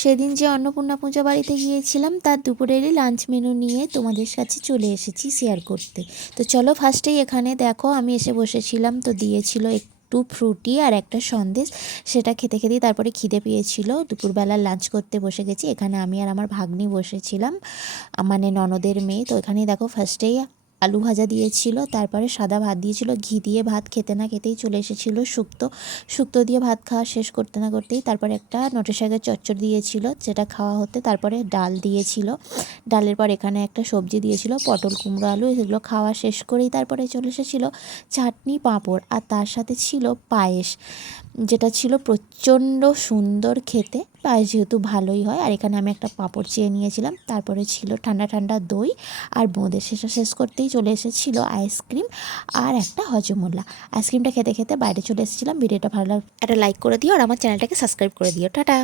সেদিন যে অন্নপূর্ণা পূজা বাড়িতে গিয়েছিলাম তার দুপুরেরই লাঞ্চ মেনু নিয়ে তোমাদের কাছে চলে এসেছি শেয়ার করতে। তো চলো ফার্স্টেই এখানে দেখো আমি এসে বসেছিলাম, তো দিয়েছিল একটু ফ্রুটি আর একটা সন্দেশ। সেটা খেতে খেতেই তারপরে খিদে পেয়েছিল, দুপুরবেলা লাঞ্চ করতে বসে গেছি। এখানে আমি আর আমার ভাগ্নি বসেছিলাম, মানে ননদের মেয়ে। তো এখানেই দেখো ফার্স্টেই আলু ভাজা দিয়েছিল, তারপরে সাদা ভাত দিয়েছিল। ঘি দিয়ে ভাত খেতে না খেতেই চলে এসেছিলো শুক্তো। শুক্তো দিয়ে ভাত খাওয়া শেষ করতে না করতেই তারপরে একটা নোটে শাকের চচ্চড়ি দিয়েছিল, যেটা খাওয়া হতে তারপরে ডাল দিয়েছিল। ডালের পর এখানে একটা সবজি দিয়েছিল পটল কুমড়ো আলু। এগুলো খাওয়া শেষ করেই তারপরে চলে এসেছিলো চাটনি পাঁপড়, আর তার সাথে ছিল পায়েস, যেটা ছিল প্রচণ্ড সুন্দর খেতে। পায়েস যেহেতু ভালোই হয়। আর এখানে আমি একটা পাঁপড় চেয়ে নিয়েছিলাম। তারপরে ছিল ঠান্ডা ঠান্ডা দই আর বোঁদে। সেটা শেষ করতেই চলে এসেছিলো আইসক্রিম আর একটা হজমোল্লা। আইসক্রিমটা খেতে খেতে বাইরে চলে এসেছিলাম। ভিডিওটা ভালো লাগে একটা লাইক করে দিও আর আমার চ্যানেলটাকে সাবস্ক্রাইব করে দিও। টাটা।